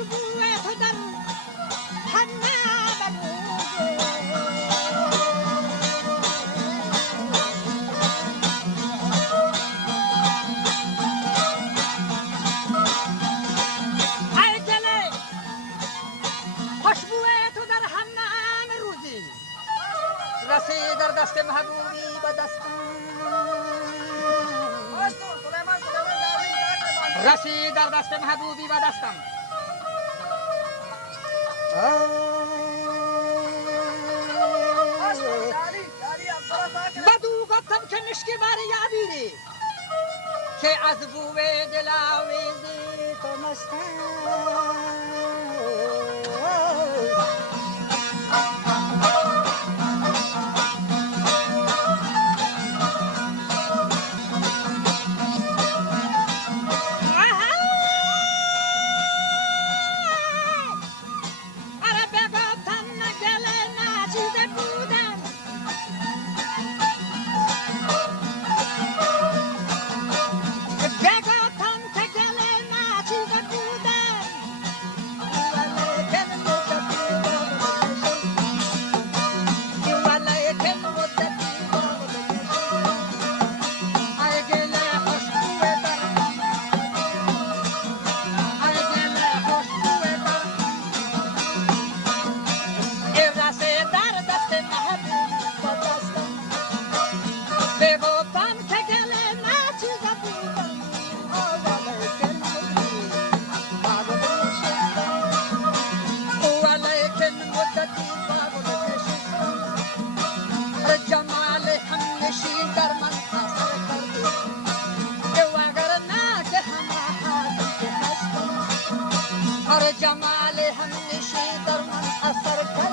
خوشبوی تو در همه رسی در دست محبوبی به دستم رسی در دست محبوبی به دستم بدو گفتم که مشکی باری یابیری که از بوی دل آویزی تو مستم جمال هم نشی در من اثر کرد